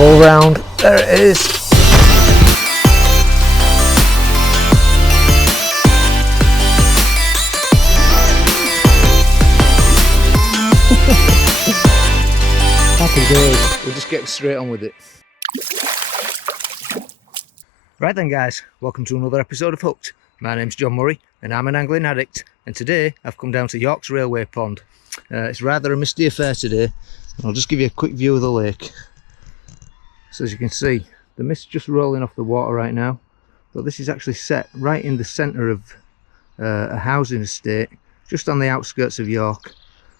All round, there it is. Happy days, we're just getting straight on with it. Right then guys, welcome to another episode of Hooked. My name's John Murray and I'm an angling addict, and today I've come down to York's Railway Pond. It's rather a misty affair today, and I'll just give you a quick view of the lake. So as you can see, the mist's just rolling off the water right now, but this is actually set right in the centre of a housing estate just on the outskirts of York,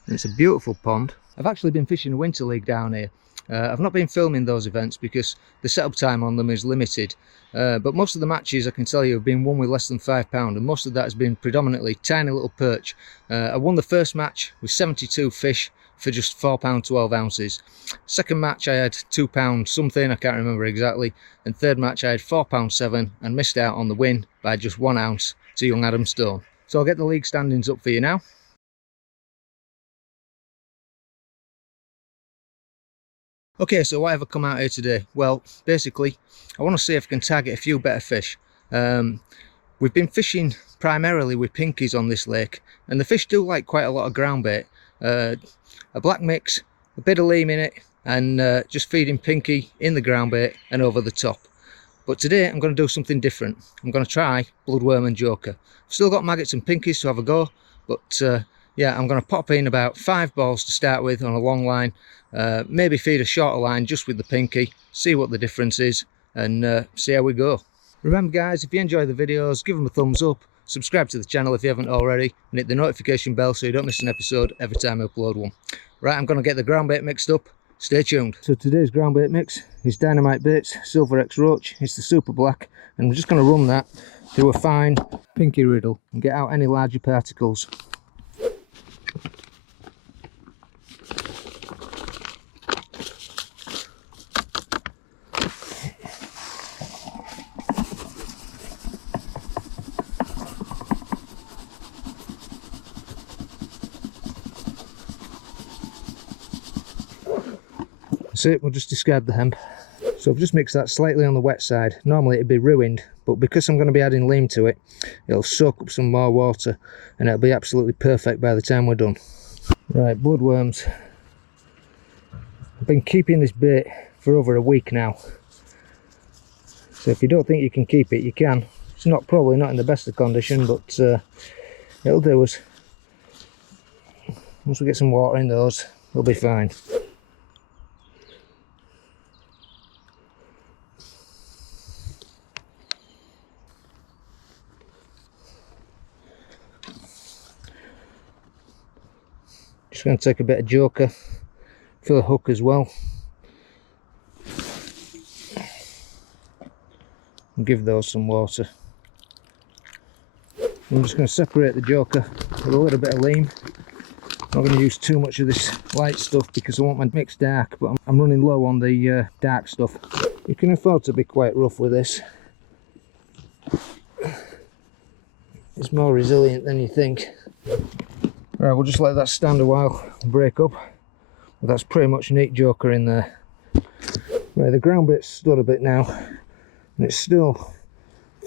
and it's a beautiful pond. I've actually been fishing a winter league down here. I've not been filming those events because the setup time on them is limited, but most of the matches I can tell you have been won with less than £5, and most of that has been predominantly tiny little perch. I won the first match with 72 fish for just £4 12 ounces. Second match I had £2 something, I can't remember exactly, and third match I had £4 7 and missed out on the win by just 1 ounce to young Adam Stone. So I'll get the league standings up for you now. Okay, so why have I come out here today? Well, basically, I want to see if I can target a few better fish. We've been fishing primarily with pinkies on this lake, and the fish do like quite a lot of ground bait. A black mix, a bit of leam in it, and just feeding pinkie in the ground bait and over the top. But today I'm going to do something different. I'm going to try Bloodworm and Joker. I've still got maggots and pinkies to have a go, but yeah, I'm going to pop in about 5 balls to start with on a long line. Maybe feed a shorter line just with the pinkie, see what the difference is, and see how we go. Remember guys, if you enjoy the videos, give them a thumbs up, subscribe to the channel if you haven't already, and hit the notification bell so you don't miss an episode every time I upload one. Right, I'm going to get the ground bait mixed up. Stay tuned. So today's ground bait mix is Dynamite baits, Silver X Roach. It's the super black, and I'm just going to run that through a fine pinkie riddle and get out any larger particles. That's it, we'll just discard the hemp. So I've just mixed that slightly on the wet side. Normally it'd be ruined, but because I'm going to be adding leam to it, it'll soak up some more water and it'll be absolutely perfect by the time we're done. Right, bloodworms. I've been keeping this bait for over a week now. So if you don't think you can keep it, you can. It's probably not in the best of condition, but it'll do us. Once we get some water in those, we'll be fine. Just going to take a bit of Joker for the hook as well, and give those some water. I'm just going to separate the Joker with a little bit of leam. I'm not going to use too much of this light stuff because I want my mix dark, but I'm running low on the dark stuff. You can afford to be quite rough with this. It's more resilient than you think. Right, we'll just let that stand a while and break up. But that's pretty much neat Joker in there. Right, the ground bit's stood a bit now, and it's still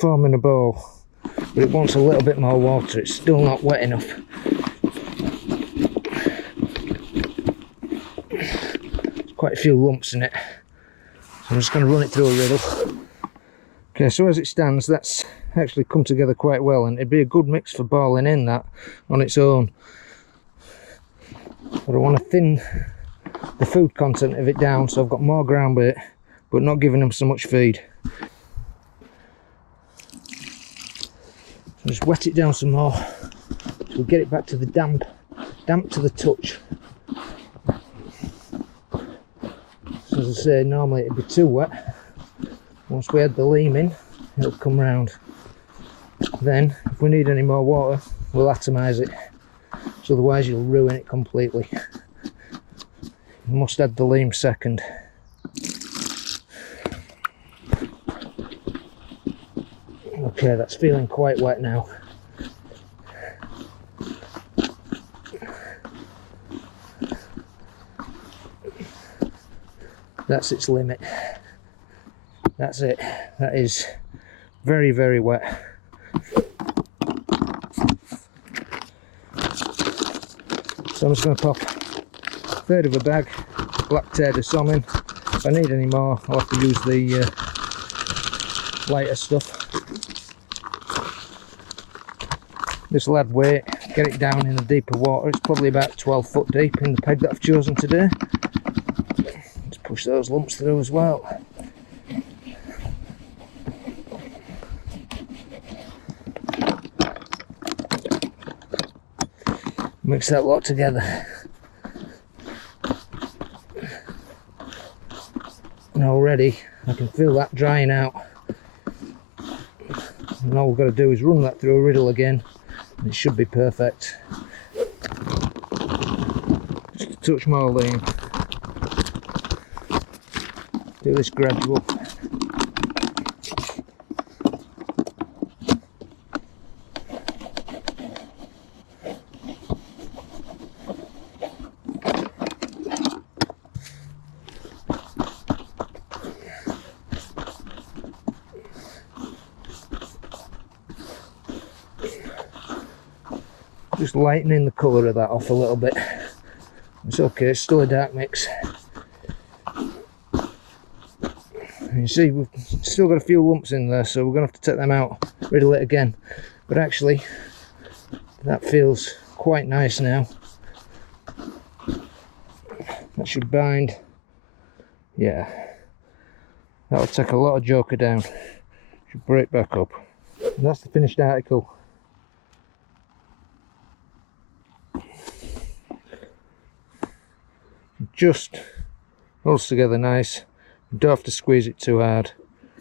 forming a ball, but it wants a little bit more water. It's still not wet enough. There's quite a few lumps in it, so I'm just going to run it through a riddle. Okay, so as it stands, that's actually come together quite well, and it'd be a good mix for balling in that on its own. But I want to thin the food content of it down, so I've got more ground bait but not giving them so much feed. So just wet it down some more so we'll get it back to the damp to the touch. So as I say, normally it'd be too wet. Once we add the leam in, it'll come round. Then if we need any more water, we'll atomise it, so otherwise you'll ruin it completely. You must add the leam second. Okay, that's feeling quite wet now. That's its limit. That's it. That is very, very wet. So I'm just going to pop a third of a bag of black tailor salmon. If I need any more, I'll have to use the lighter stuff. This will add weight, get it down in the deeper water. It's probably about 12 foot deep in the peg that I've chosen today. Let's push those lumps through as well. Mix that lot together. And already I can feel that drying out. And all we've got to do is run that through a riddle again, and it should be perfect. Just a touch more lean. Do this gradual. Just lightening the colour of that off a little bit. It's okay, it's still a dark mix. And you see, we've still got a few lumps in there, so we're going to have to take them out, riddle it again. But actually, that feels quite nice now. That should bind. Yeah. That'll take a lot of Joker down. Should break back up. And that's the finished article. Just holds together nice. You don't have to squeeze it too hard,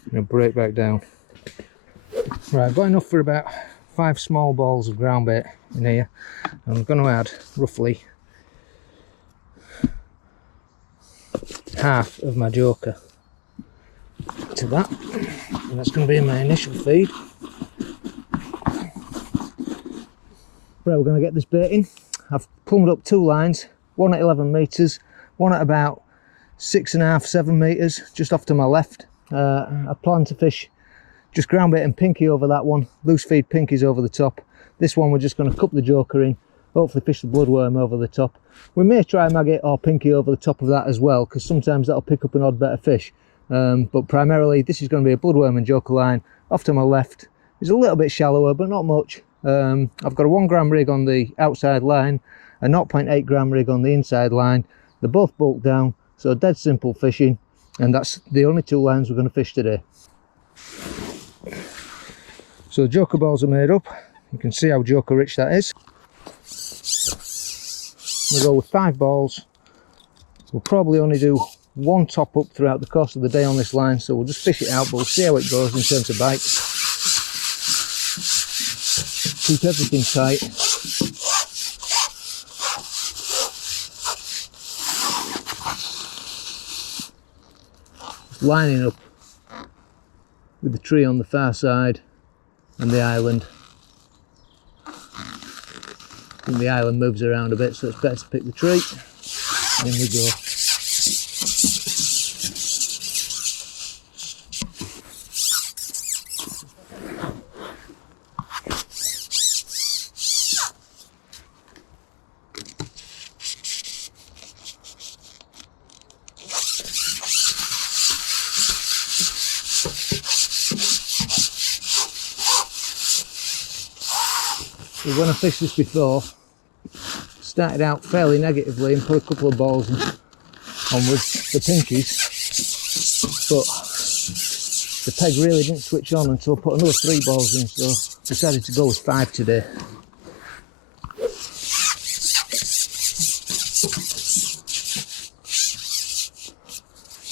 and it'll break back down. Right, I've got enough for about 5 small balls of ground bait in here. I'm going to add roughly half of my Joker to that, and that's going to be my initial feed. Right, we're going to get this bait in. I've plumbed up 2 lines, one at 11 metres, one at about 6.5, 7 metres, just off to my left. I plan to fish just groundbait and pinkie over that one, loose feed pinkies over the top. This one we're just going to cup the Joker in, hopefully fish the bloodworm over the top. We may try maggot or pinkie over the top of that as well, because sometimes that'll pick up an odd better fish. But primarily this is going to be a bloodworm and Joker line. Off to my left is a little bit shallower, but not much. I've got a 1 gram rig on the outside line, a 0.8 gram rig on the inside line. They're both bulked down, so dead simple fishing, and that's the only 2 lines we're going to fish today. So the Joker balls are made up. You can see how Joker rich that is. We'll go with 5 balls. We'll probably only do 1 top up throughout the course of the day on this line, so we'll just fish it out, but we'll see how it goes in terms of bites. Keep everything tight. Lining up with the tree on the far side and the island. And the island moves around a bit, so it's better to pick the tree. In we go. So when I fished this before, started out fairly negatively and put a couple of balls on with the pinkies, but the peg really didn't switch on until I put another 3 balls in, so decided to go with 5 today.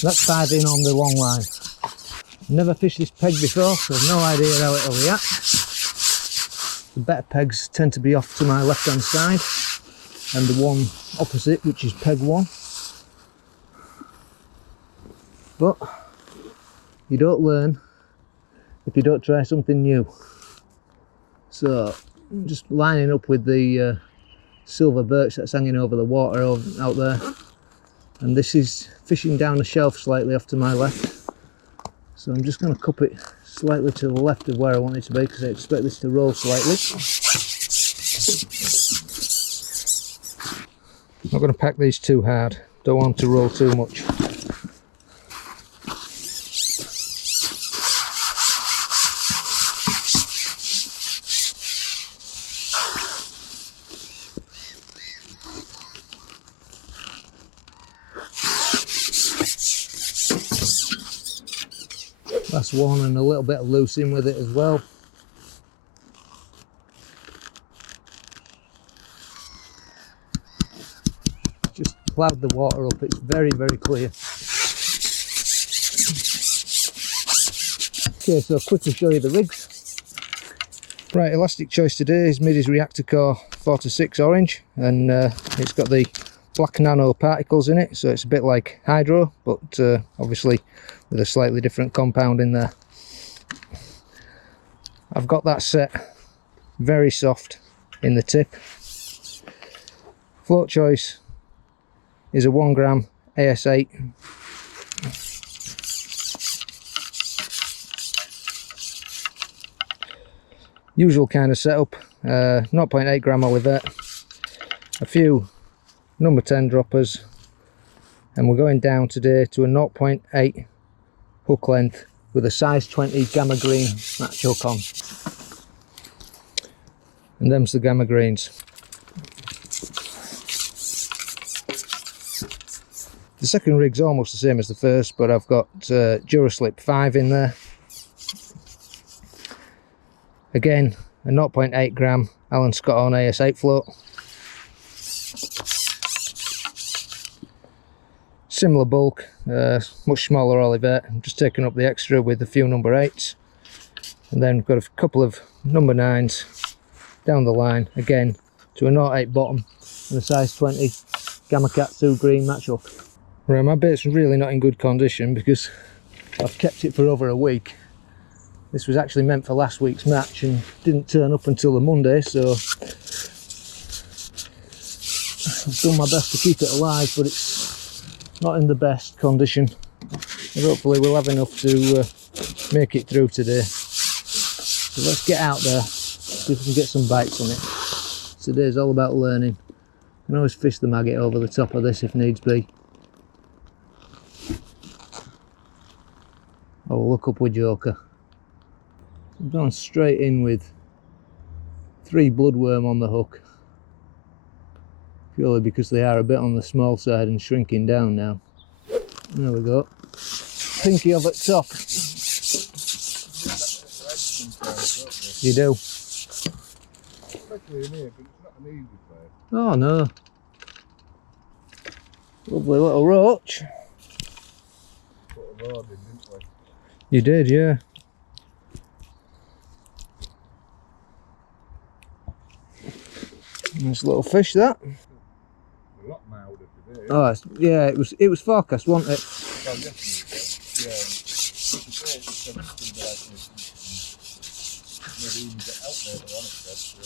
That's 5 in on the long line. Never fished this peg before, so I've no idea how it'll react. The better pegs tend to be off to my left hand side, and the one opposite, which is peg 1. But you don't learn if you don't try something new. So I'm just lining up with the silver birch that's hanging over the water out there. and this is fishing down the shelf slightly off to my left. So I'm just going to cup it slightly to the left of where I want it to be, because I expect this to roll slightly. I'm not going to pack these too hard, don't want them to roll too much. Last one, and a little bit of loose in with it as well. Just cloud the water up, it's very, very clear. Okay, so I'll quickly show you the rigs. Right, elastic choice today is Middy's Reactacore 4-6 orange, and it's got the black nano particles in it, so it's a bit like hydro, but obviously with a slightly different compound in there. I've got that set very soft in the tip. Float choice is a 1 gram AS8. Usual kind of setup, 0.8 gram Olivet, a few number 10 droppers, and we're going down today to a 0.8 hook length with a size 20 gamma green match hook on. And them's the gamma greens. The second rig's almost the same as the first, but I've got Duraslip 5 in there. Again, a 0.8 gram Alan Scott on AS8 float. Similar bulk, much smaller Olivet. I'm just taking up the extra with a few number 8s. And then we've got a couple of number 9s down the line, again to a 0.8 bottom and a size 20 Gamma Cat 2 green match hook. Right, my bait's really not in good condition because I've kept it for over a week. This was actually meant for last week's match and didn't turn up until the Monday, so I've done my best to keep it alive, but it's not in the best condition. But hopefully we'll have enough to make it through today. So let's get out there, see if we can get some bites on it. Today's all about learning. You can always fish the maggot over the top of this if needs be. Oh, look up with Joker. I've gone straight in with 3 bloodworm on the hook, purely because they are a bit on the small side and shrinking down now. There we go. Pinkie over at top. You do? Especially in here, but it's not an easy place. Oh no. Lovely little roach. Put a rod in, didn't we? You did, yeah. Nice little fish, that. A lot milder today. Oh yeah, it was forecast, wasn't it? Well, yes, yeah. Today maybe even get out there, to be honest.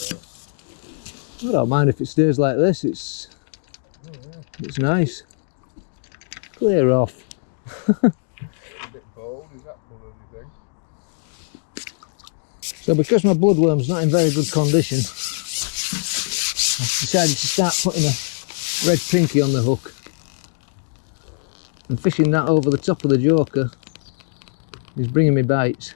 I don't mind if it stays like this. It's nice. Clear off. A bit bold, is that blood, do you think? So because my bloodworm's not in very good condition, I've decided to start putting a red pinkie on the hook and fishing that over the top of the Joker is bringing me bites.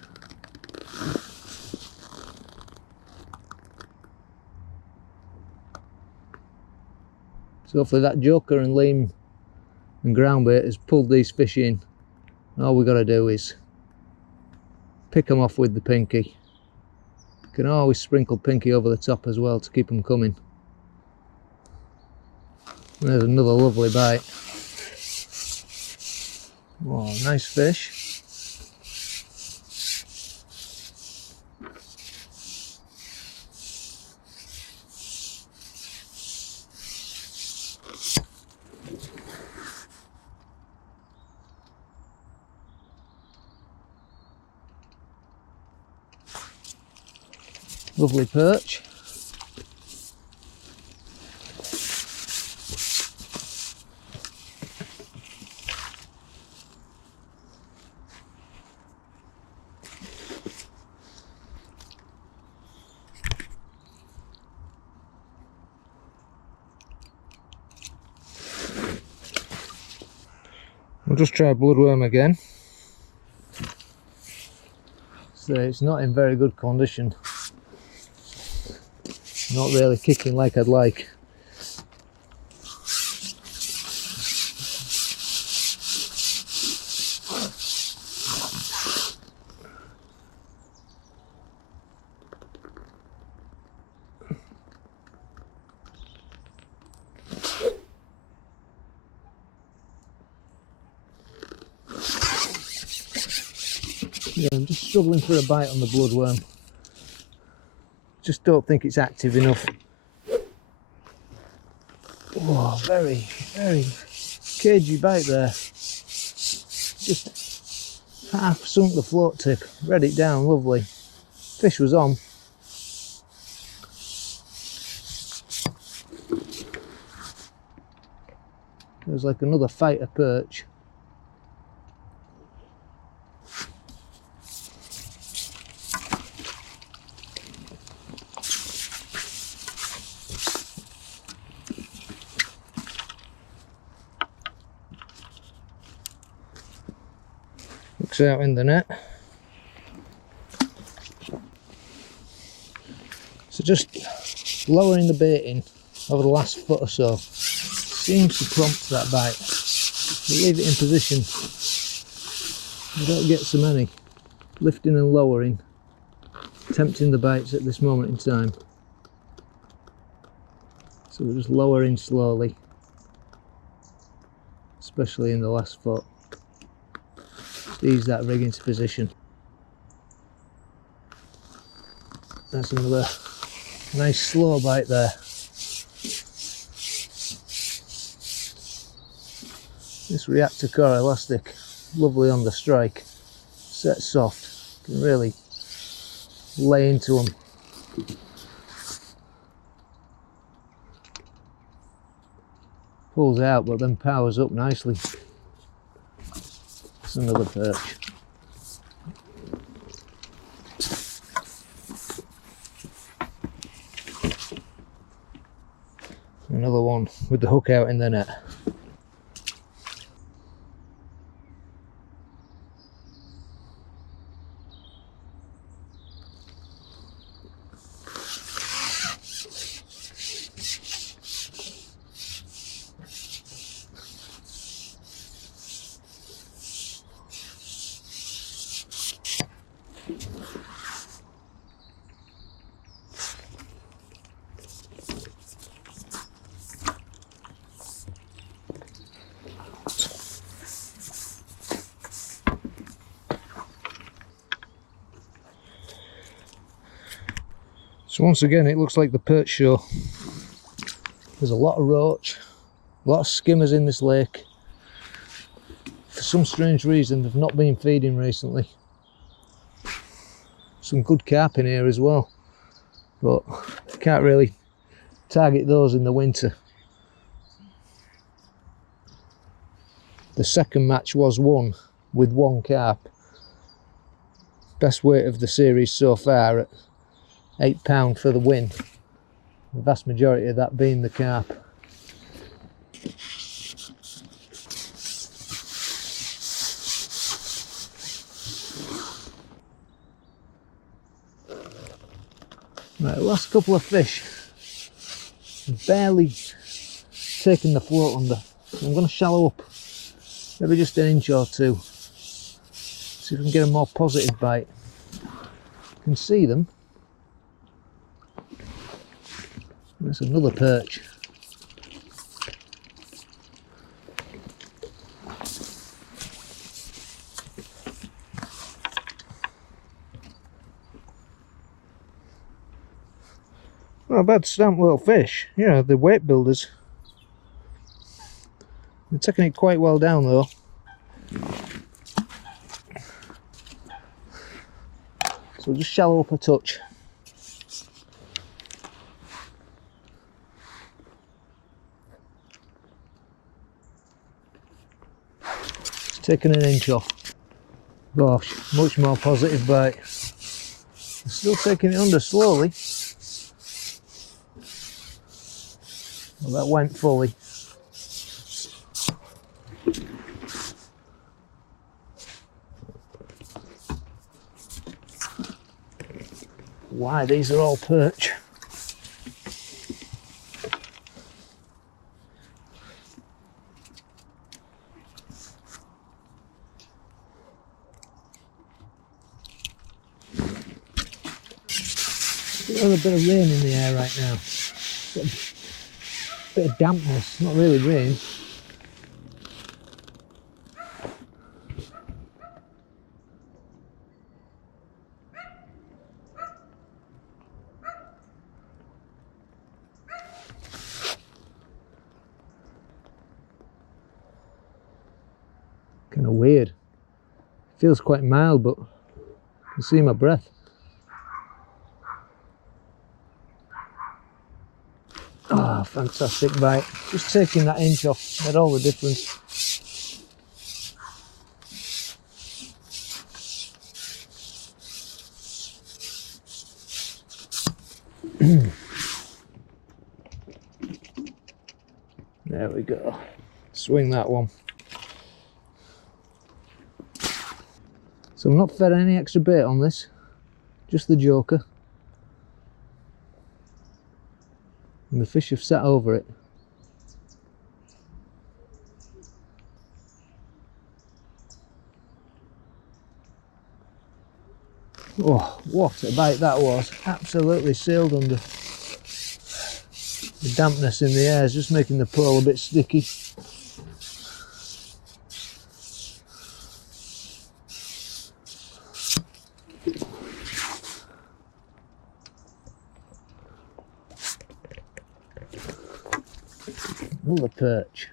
So hopefully that Joker and leam and groundbait has pulled these fish in. All we've got to do is pick them off with the pinkie. You can always sprinkle pinkie over the top as well to keep them coming. There's another lovely bite. Oh, nice fish. Lovely perch. I'll just try bloodworm again. So it's not in very good condition. Not really kicking like I'd like. Yeah, I'm just struggling for a bite on the bloodworm. Just don't think it's active enough. Oh, very, very cagey bite there. Just half sunk the float tip, read it down, lovely. Fish was on. There's like another fighter perch. Looks out in the net. So just lowering the bait in over the last foot or so seems to prompt that bite. You leave it in position, you don't get so many. Lifting and lowering, tempting the bites at this moment in time. So we're just lowering slowly, especially in the last foot. Just ease that rig into position. That's another nice slow bite there. This Reactacore elastic, lovely on the strike, set soft, can really lay into them. Pulls out but then powers up nicely. That's another perch. Another one with the hook out in the net. So once again it looks like the perch show. There's a lot of roach, a lot of skimmers in this lake. For some strange reason they've not been feeding recently. Some good carp in here as well, but you can't really target those in the winter. The second match was won with one carp. Best weight of the series so far at £8 for the win. The vast majority of that being the carp. Right, last couple of fish. Barely taking the float under. I'm going to shallow up, maybe just an inch or two. See if we can get a more positive bite. You can see them. There's another perch. Not a bad stamp little fish. You know, the weight builders. They're taking it quite well down though. So we'll just shallow up a touch. Just taking an inch off. Gosh, much more positive bite. I'm still taking it under slowly. Well, that went fully. why these are all perch. There's a bit of rain in the air right now. Bit of dampness, not really rain. Kind of weird. Feels quite mild, but I can see my breath. Ah, oh, fantastic bite. Just taking that inch off made all the difference. There we go. Swing that one. So I'm not fed any extra bait on this, just the Joker. And the fish have sat over it. Oh, what a bite that was. Absolutely sealed under. The dampness in the air is just making the pole a bit sticky. Another perch.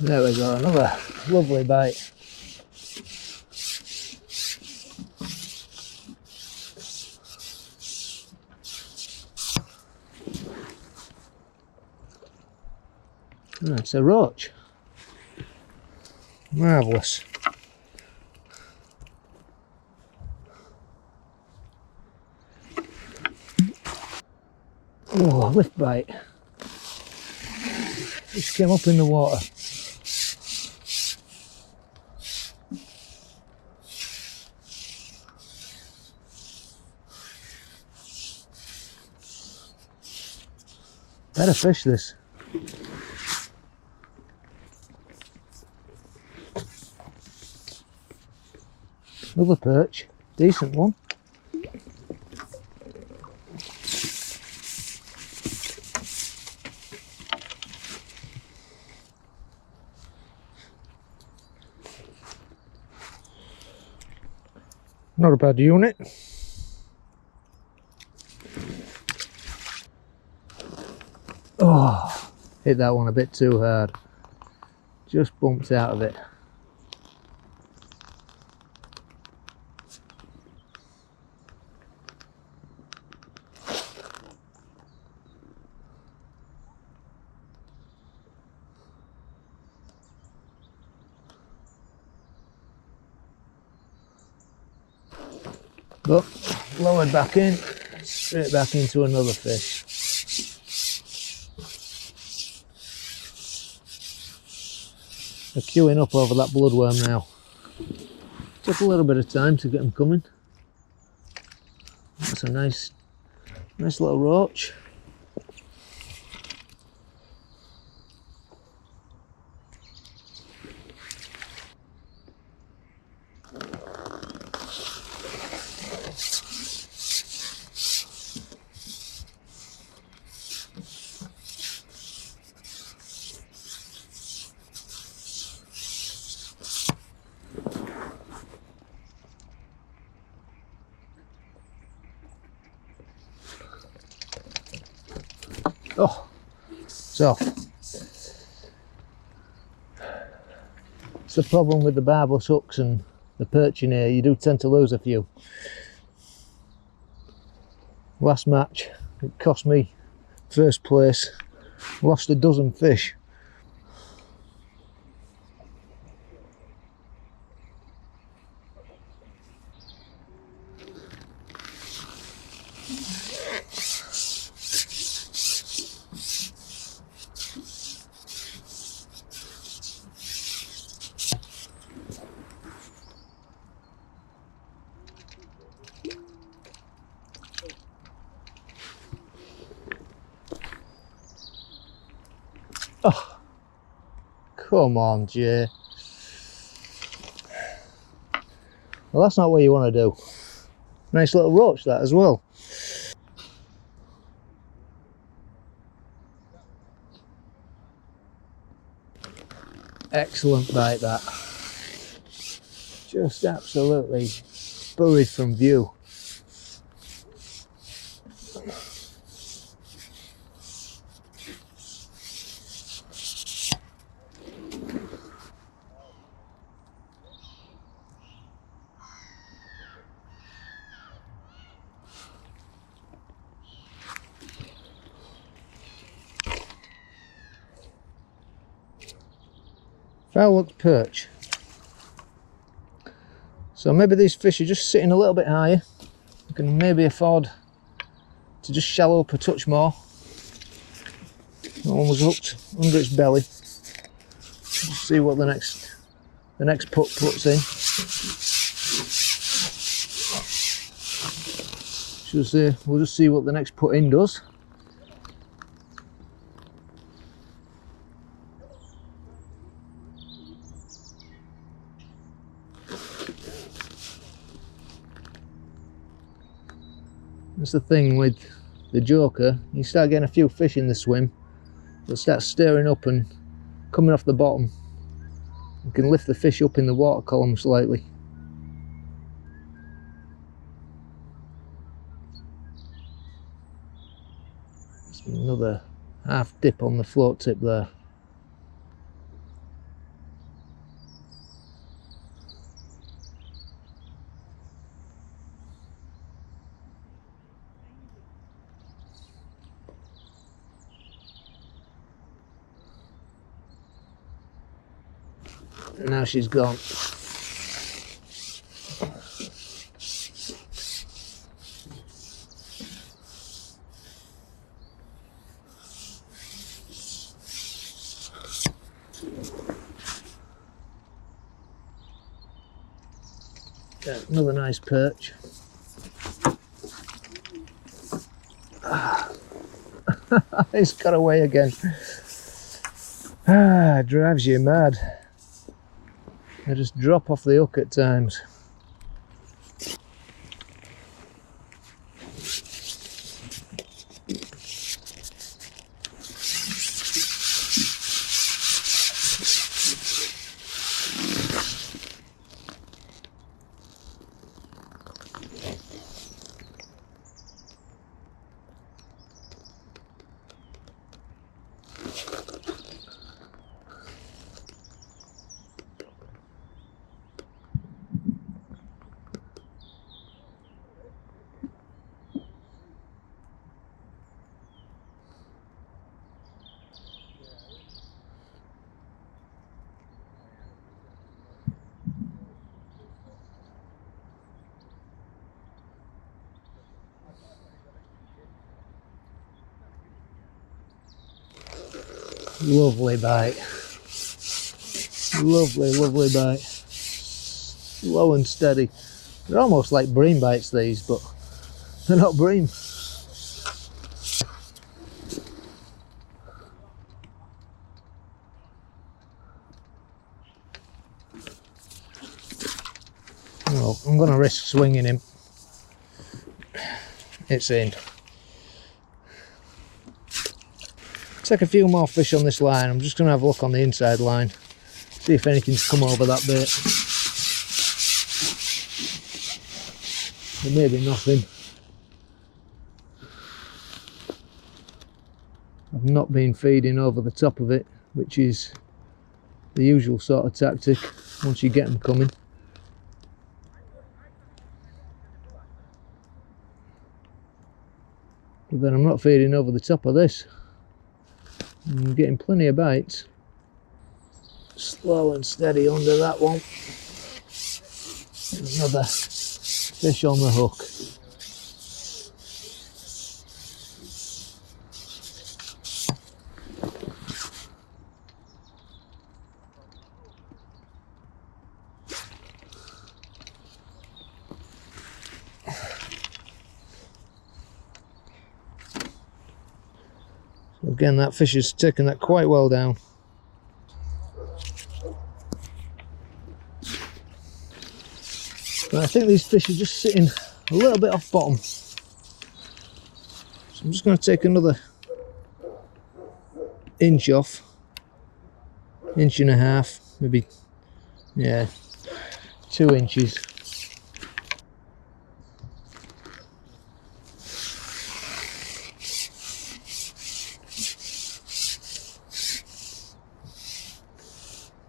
There we go, another lovely bite. Oh, it's a roach. Marvellous. Oh, lift bite. Just came up in the water. Better fish this. Another perch, decent one. Not a bad unit. Oh, hit that one a bit too hard. Just bumped out of it. But lowered back in, straight back into another fish. They're queuing up over that bloodworm now. Took a little bit of time to get them coming. That's a nice little roach. Oh, it's off. It's the problem with the barbless hooks and the perch in here, you do tend to lose a few. Last match, It cost me first place, lost a dozen fish. Oh, come on, Jay. Well, that's not what you want to do. Nice little roach that as well. Excellent bite that. Just absolutely buried from view. Foul looked perch. So maybe these fish are just sitting a little bit higher. You can maybe afford to just shallow up a touch more. That one was hooked under its belly. Let's see what the next puts in. We'll just see what the next put in does. That's the thing with the Joker, you start getting a few fish in the swim, they'll start stirring up and coming off the bottom. You can lift the fish up in the water column slightly. Just another half dip on the float tip there. And now she's gone. Yeah, another nice perch. It's got away again. Drives you mad. They just drop off the hook at times. Lovely bite. Lovely bite. Slow and steady. They're almost like bream bites, these, but they're not bream. Well, I'm going to risk swinging him. It's in. Take a few more fish on this line. I'm just going to have a look on the inside line, see if anything's come over that bait. There may be nothing. I've not been feeding over the top of it, which is the usual sort of tactic once you get them coming. But then I'm not feeding over the top of this. I'm getting plenty of bites. Slow and steady under that one. Another fish on the hook. So again, that fish has taken that quite well down. But I think these fish are just sitting a little bit off bottom. So I'm just going to take another inch off, inch and a half, maybe, yeah, 2 inches.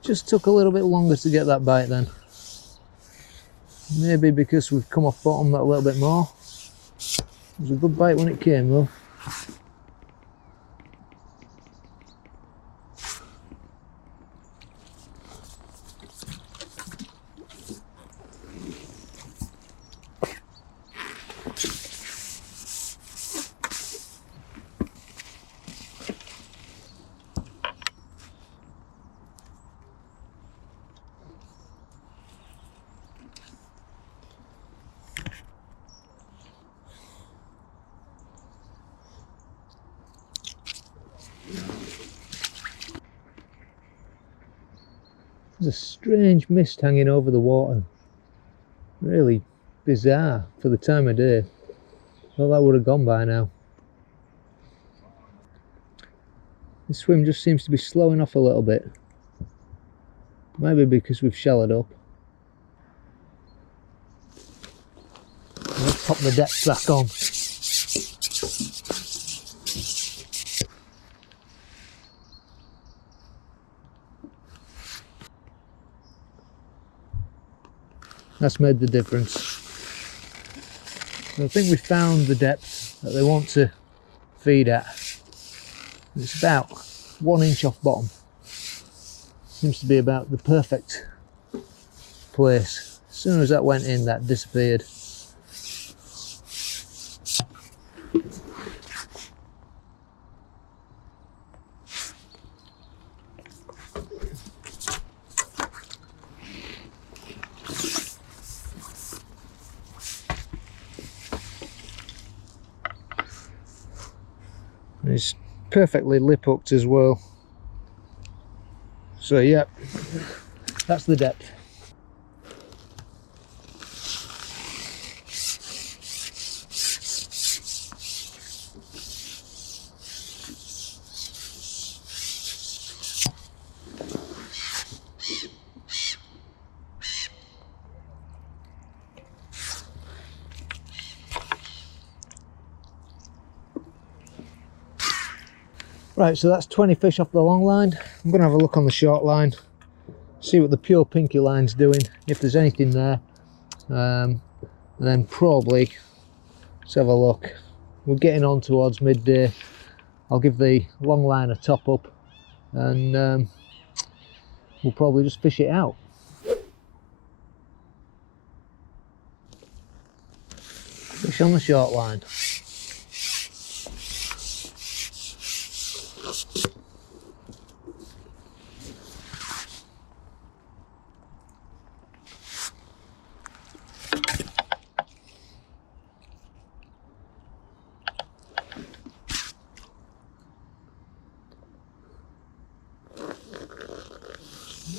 Just took a little bit longer to get that bite then. Maybe because we've come off bottom that little bit more. It was a good bite when it came though. There's a strange mist hanging over the water. Really bizarre for the time of day. Thought that would have gone by now. The swim just seems to be slowing off a little bit. Maybe because we've shallowed up. Let's pop the depth back on. That's made the difference. So I think we found the depth that they want to feed at. It's about 1 inch off bottom. Seems to be about the perfect place. As soon as that went in, that disappeared. It's perfectly lip hooked as well. So yeah, that's the depth. Right, so that's 20 fish off the long line. I'm going to have a look on the short line, see what the pure pinkie line's doing, if there's anything there, and then probably let's have a look. We're getting on towards midday. I'll give the long line a top up, and we'll probably just fish it out. Fish on the short line.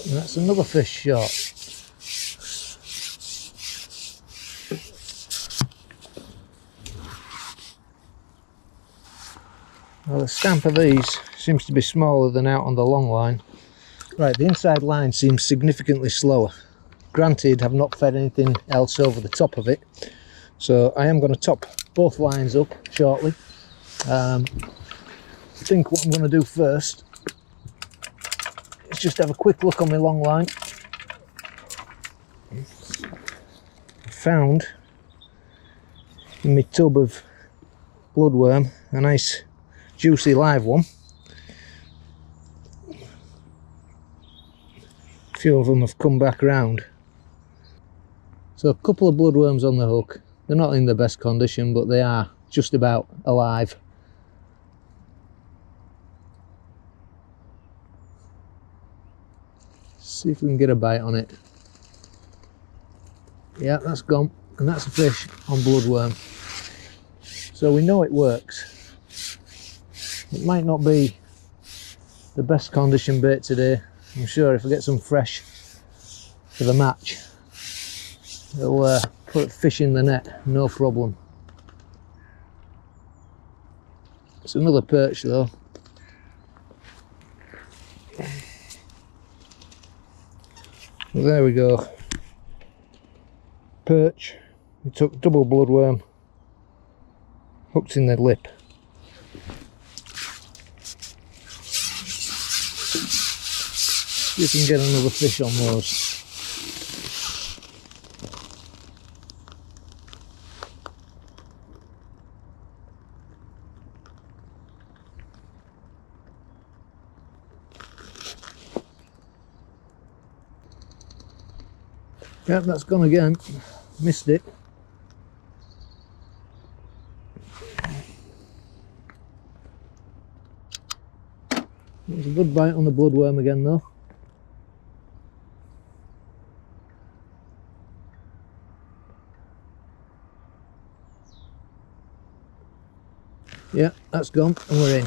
And that's another fish shot. Well, the stamp of these seems to be smaller than out on the long line. Right, the inside line seems significantly slower. Granted, I've not fed anything else over the top of it, so I am going to top both lines up shortly. I think what I'm going to do first is just have a quick look on my long line. I found in my tub of bloodworm, a nice juicy live one. A few of them have come back round. So a couple of bloodworms on the hook. They're not in the best condition, but they are just about alive. See if we can get a bite on it. Yeah, that's gone, and that's a fish on bloodworm. So we know it works. It might not be the best condition bait today. I'm sure if I get some fresh for the match, it'll put fish in the net, no problem. It's another perch though. Well, there we go. Perch. We took double bloodworm, hooked in the lip. See if we can get another fish on those. Yep, that's gone again. Missed it. It was a good bite on the bloodworm again though. Yeah, that's gone and we're in.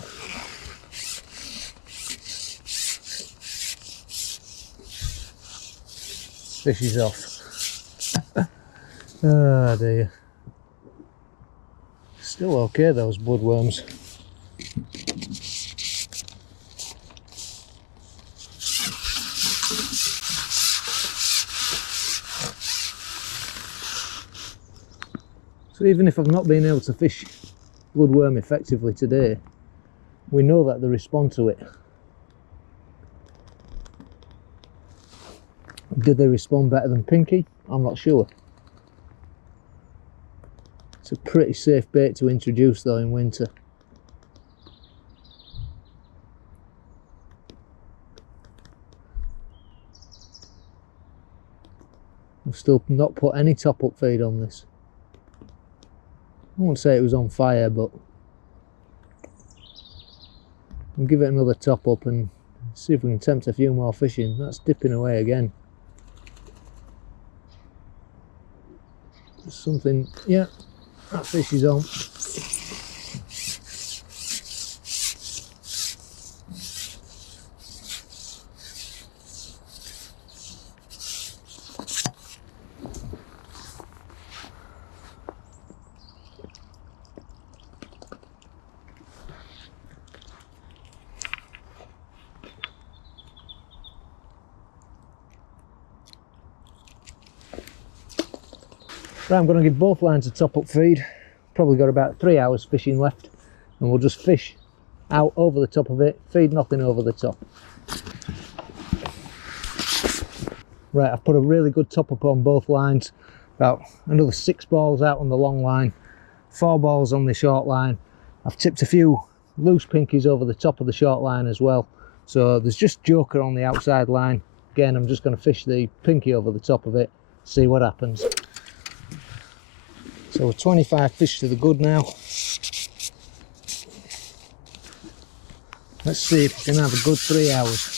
Fish is off. Ah dear. Still okay, those bloodworms. So even if I've not been able to fish bloodworm effectively today, we know that they respond to it. Did they respond better than pinkie? I'm not sure. It's a pretty safe bait to introduce though in winter. I've still not put any top up feed on this. I won't say it was on fire, but we'll give it another top up and see if we can tempt a few more fish in. That's dipping away again. Something, yeah, that fish is on. Right, I'm going to give both lines a top up feed. Probably got about 3 hours fishing left, and we'll just fish out over the top of it, feed nothing over the top. Right, I've put a really good top up on both lines. About another 6 balls out on the long line, 4 balls on the short line. I've tipped a few loose pinkies over the top of the short line as well. So there's just Joker on the outside line. Again, I'm just going to fish the pinkie over the top of it, see what happens. So we're 25 fish to the good now. Let's see if we can have a good 3 hours.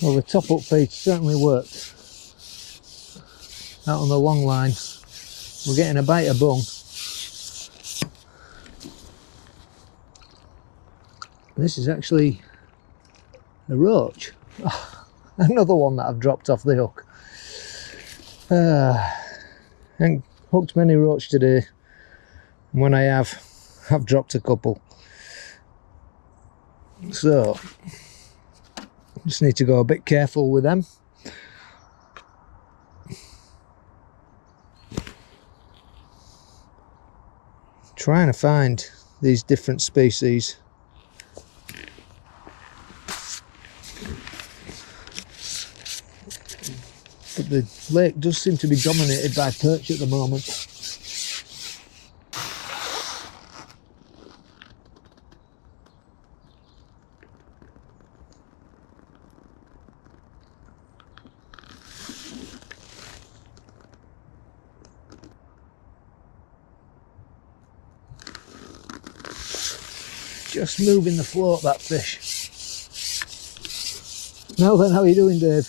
Well, the top up feed certainly worked. Out on the long line, we're getting a bite of bung. This is actually a roach. Oh, another one that I've dropped off the hook. I haven't hooked many roach today. And when I have, I've dropped a couple. So, just need to go a bit careful with them. Trying to find these different species. But the lake does seem to be dominated by perch at the moment. Just moving the float, that fish. Now then, how are you doing, Dave?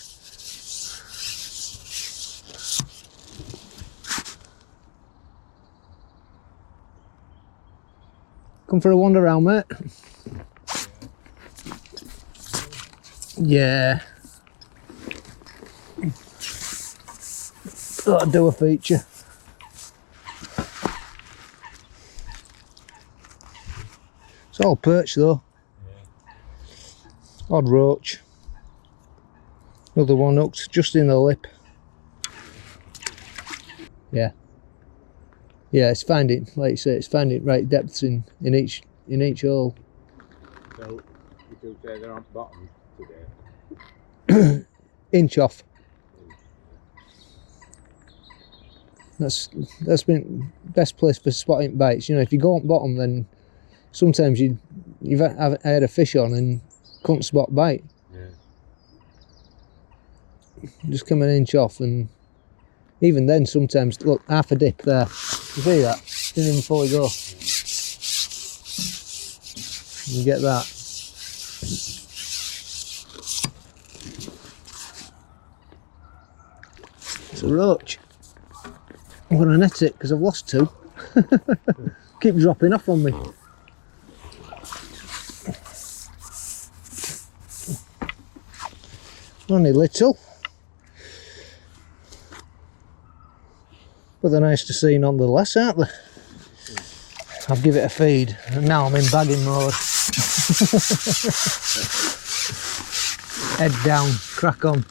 Come for a wander around, mate? Yeah. Thought I'd do a feature. It's all perch though. Odd roach. Another one hooked just in the lip. Yeah. Yeah, it's finding, like you say, it's finding right depths in each hole. So, you could say they're on bottom today. Inch off. That's been best place for spotting bites. You know, if you go on bottom, then sometimes you've had a fish on and couldn't spot bite. Yeah. Just come an inch off, and even then sometimes, look, half a dip there. You see that? Didn't even fully go. You get that. It's a roach. I'm gonna net it because I've lost two. Keep dropping off on me. Only little, but they're nice to see nonetheless, aren't they? I'll give it a feed, and now I'm in bagging mode. Head down, crack on.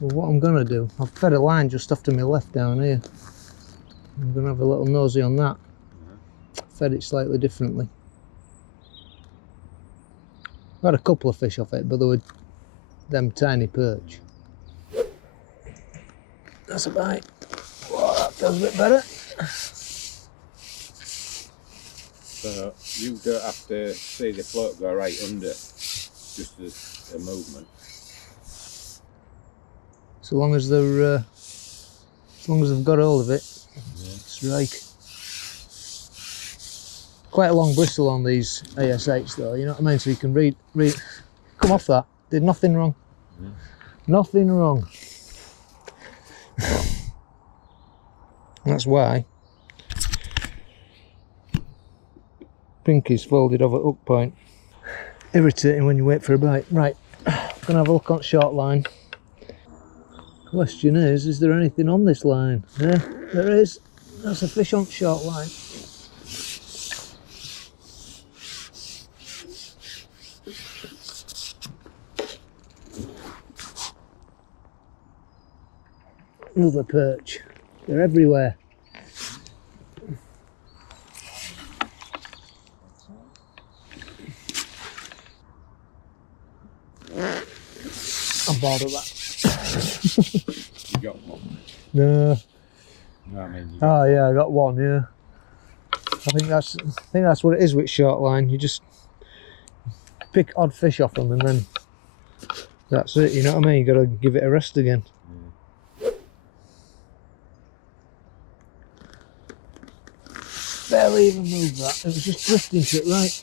Well, what I'm gonna do, I've fed a line just off to my left down here. I'm gonna have a little nosy on that. Fed it slightly differently. I had a couple of fish off it, but they were them tiny perch. That's a bite. Whoa, that feels a bit better. So you don't have to see the float go right under, just as a movement. So long as they're, as long as they've got hold of it, it's right. Quite a long bristle on these ASH though, you know what I mean? So you can read. Come off that. Did nothing wrong. Nothing wrong. That's why Pinkie's folded over hook point. Irritating when you wait for a bite. Right, gonna have a look on short line. Question is there anything on this line? Yeah, there is. That's a fish on short line. Another perch. They're everywhere. I'm bored of that. You got one? No. No, I mean. Oh yeah, I got one. Yeah. I think that's what it is with short line. You just pick odd fish off them, and then that's it. You know what I mean? You got to give it a rest again. Barely even moved that. It was just drifting to it right.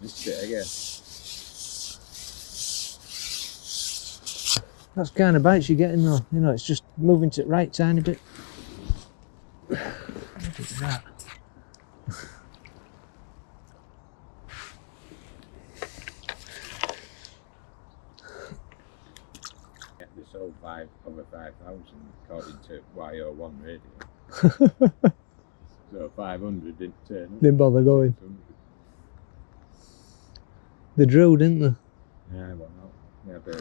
Missed it again. That's the kind of bites you're getting though. You know, it's just moving to it right tiny bit. Look at that. They sold over 5,000 according to YO1 radio. So 500 didn't turn up. Didn't bother going. 600. They drew, didn't they? Yeah, well, no. Yeah, they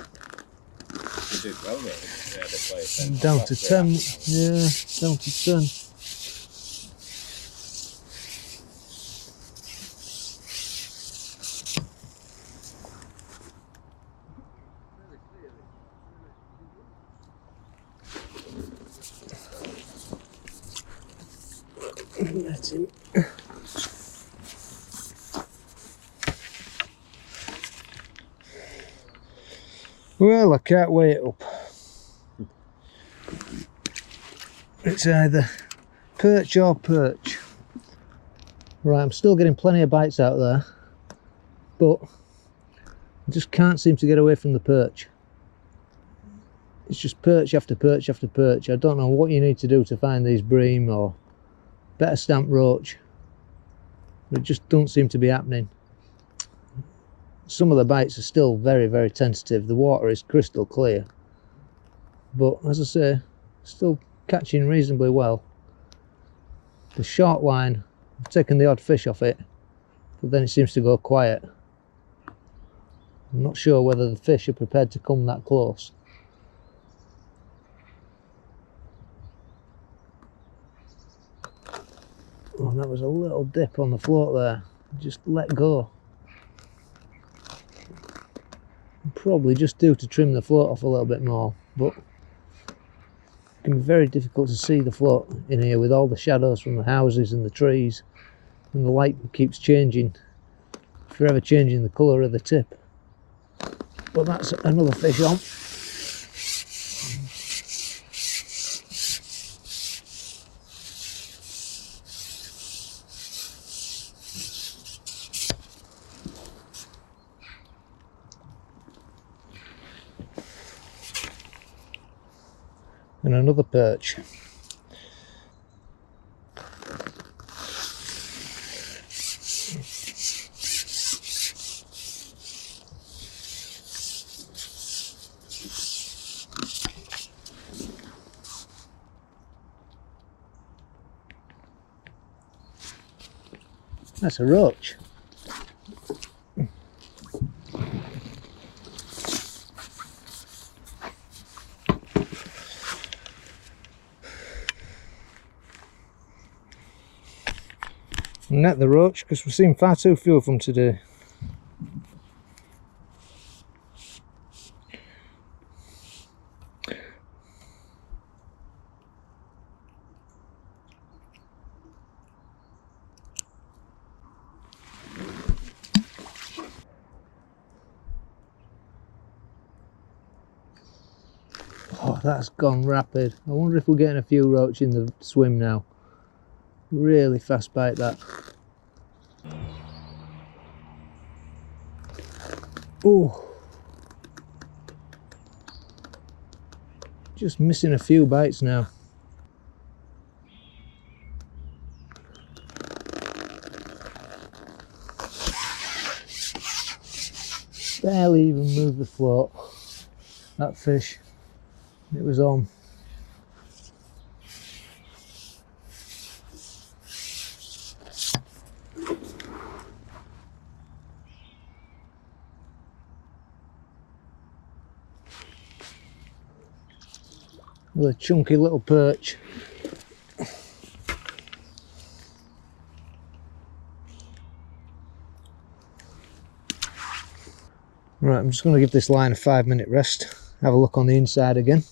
did well though. Yeah, they played Down to 10. Yeah, down to 10. Let him. Well, I can't weigh it up. It's either perch or perch. Right, I'm still getting plenty of bites out there, but I just can't seem to get away from the perch. It's just perch after perch after perch. I don't know what you need to do to find these bream or better stamp roach. It just don't seem to be happening. Some of the bites are still very, very tentative. The water is crystal clear. But as I say, still catching reasonably well. The short line, I've taken the odd fish off it, but then it seems to go quiet. I'm not sure whether the fish are prepared to come that close. Oh, that was a little dip on the float there. Just let go. Probably just do to trim the float off a little bit more, but it can be very difficult to see the float in here with all the shadows from the houses and the trees, and the light keeps changing, forever changing the colour of the tip. But that's another fish on. And another perch. That's a roach. Net the roach because we've seen far too few of them today. Oh, that's gone rapid. I wonder if we're getting a few roach in the swim now. Really fast bite that. Oh, just missing a few bites now. Barely even moved the float. That fish, it was on. With a chunky little perch. Right, I'm just going to give this line a 5-minute rest. Have a look on the inside again.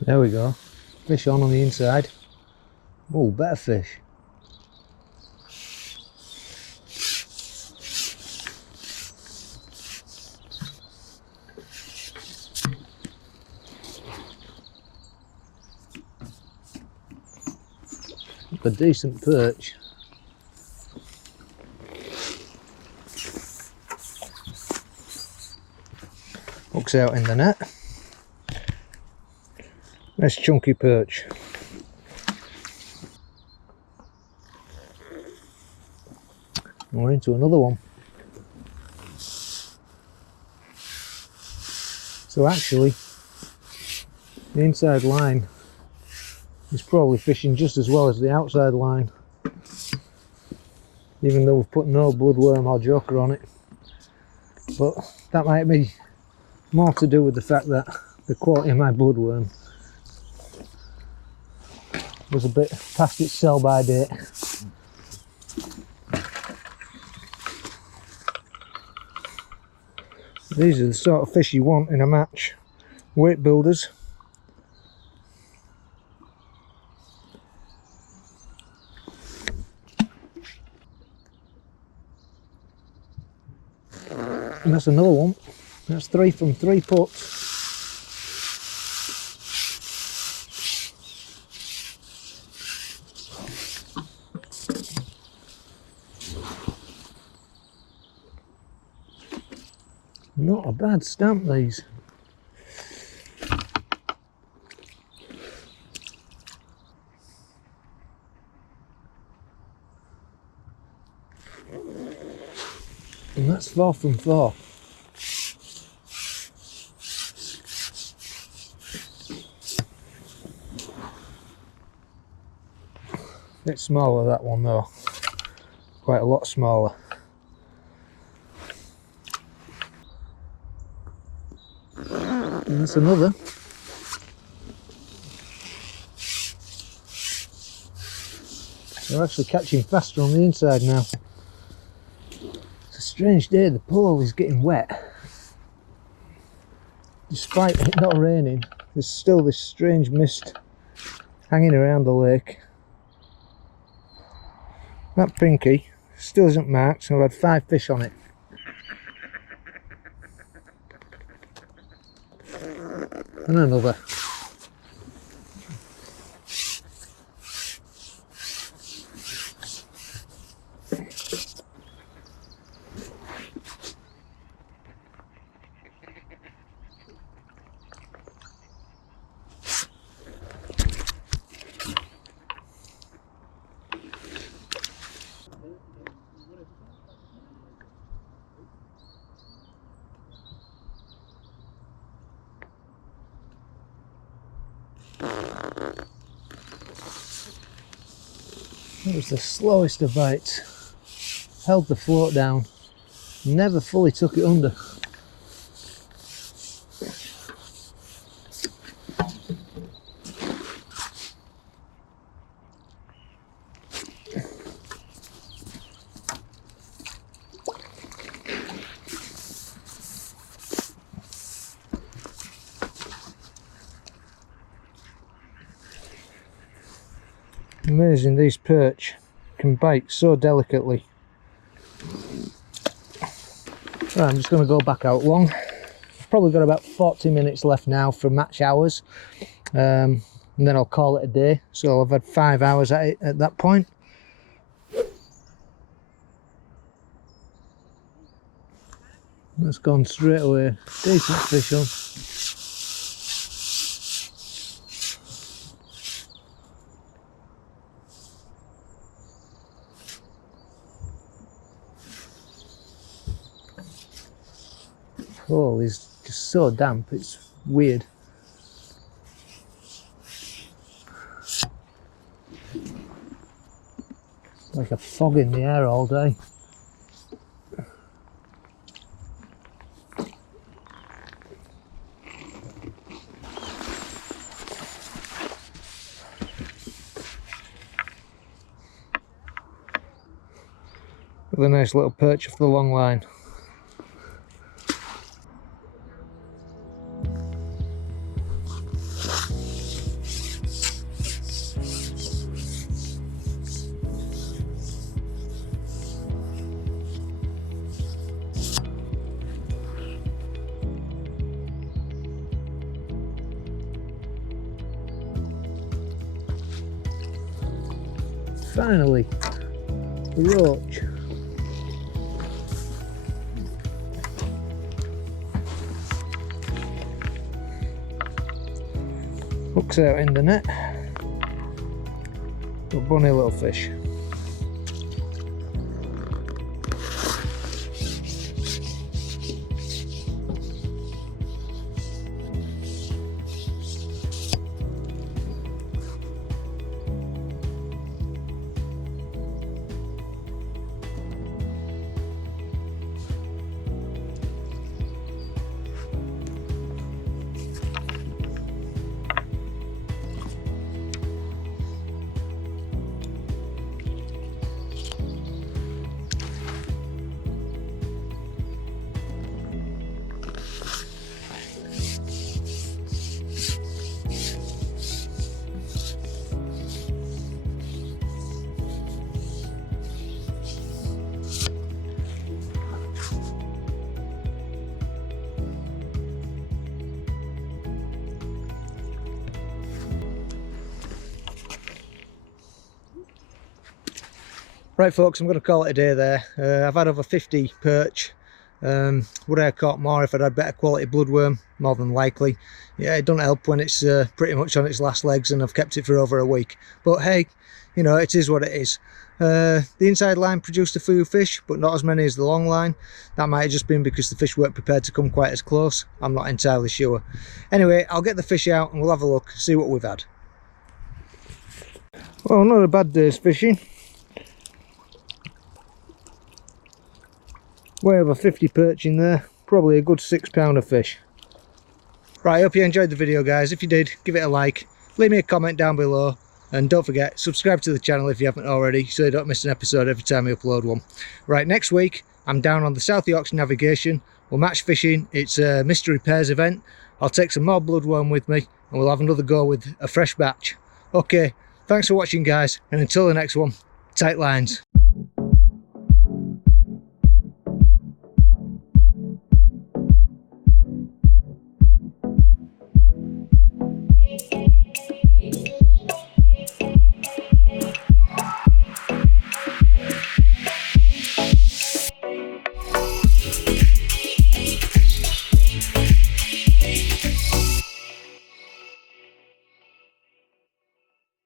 There we go. Fish on the inside. Oh, better fish. up a decent perch. Hooks out in the net. Nice chunky perch. And we're into another one. So actually, the inside line is probably fishing just as well as the outside line, even though we've put no Bloodworm or Joker on it. But that might be more to do with the fact that the quality of my Bloodworm was a bit past its sell-by date. These are the sort of fish you want in a match. Weight builders. And that's another one. That's 3 from 3 puts. Not a bad stamp, these. And that's 4 from 4. Bit smaller, that one though. Quite a lot smaller. And that's another. They're actually catching faster on the inside now. It's a strange day, the pool is getting wet. Despite it not raining, there's still this strange mist hanging around the lake. That pinkie still isn't marked, so I've had 5 fish on it. And another. It was the slowest of bites. Held the float down. Never fully took it under. Amazing, these perch can bite so delicately. Right, I'm just going to go back out long. I've probably got about 40 minutes left now for match hours, and then I'll call it a day. So I've had 5 hours at it at that point. That's gone straight away. Decent fish on. Oh, he's just so damp, it's weird. Like a fog in the air all day. With a nice little perch off the long line. finally, the roach. Hooks out in the net. A bunny little fish. Right folks, I'm going to call it a day there. I've had over 50 perch. Would I have caught more if I'd had better quality bloodworm? More than likely. Yeah, it doesn't help when it's pretty much on its last legs and I've kept it for over a week. But hey, you know, it is what it is. The inside line produced a few fish, but not as many as the long line. That might have just been because the fish weren't prepared to come quite as close. I'm not entirely sure. Anyway, I'll get the fish out and we'll have a look, see what we've had. Well, not a bad day's fishing. Way over 50 perch in there, probably a good 6 pounder fish. Right, I hope you enjoyed the video guys. If you did, give it a like, leave me a comment down below, and don't forget, subscribe to the channel if you haven't already, so you don't miss an episode every time I upload one. Right, next week I'm down on the South Yorkshire Navigation. We'll match fishing. It's a mystery pairs event. I'll take some more bloodworm with me and we'll have another go with a fresh batch. Okay, thanks for watching guys, and until the next one, tight lines.